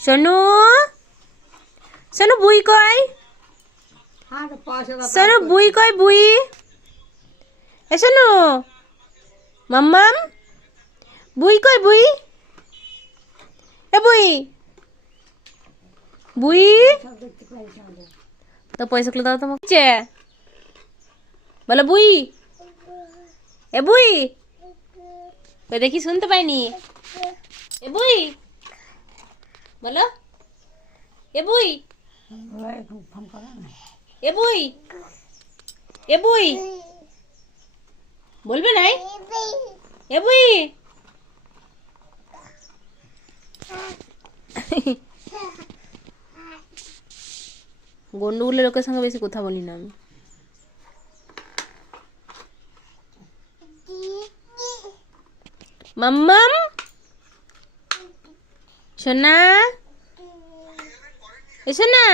সোনু সোনু বুই কই? সোনু বুই কই? বুই এ সোনু মাম্মাম বুই কই? বুই এ বুই বুই তো পয়সাগুলো দাও তোমাকে বলো বুই এ বুই ওই দেখি শুনতে পাইনি এ বুই বলো এ বুই এ বুই এ বুই বলবে নাই এ বুই গন্ডগোলের লোকের সঙ্গে বেশি কথা বলি না আমি। মাম্মাম সোনা এসো না।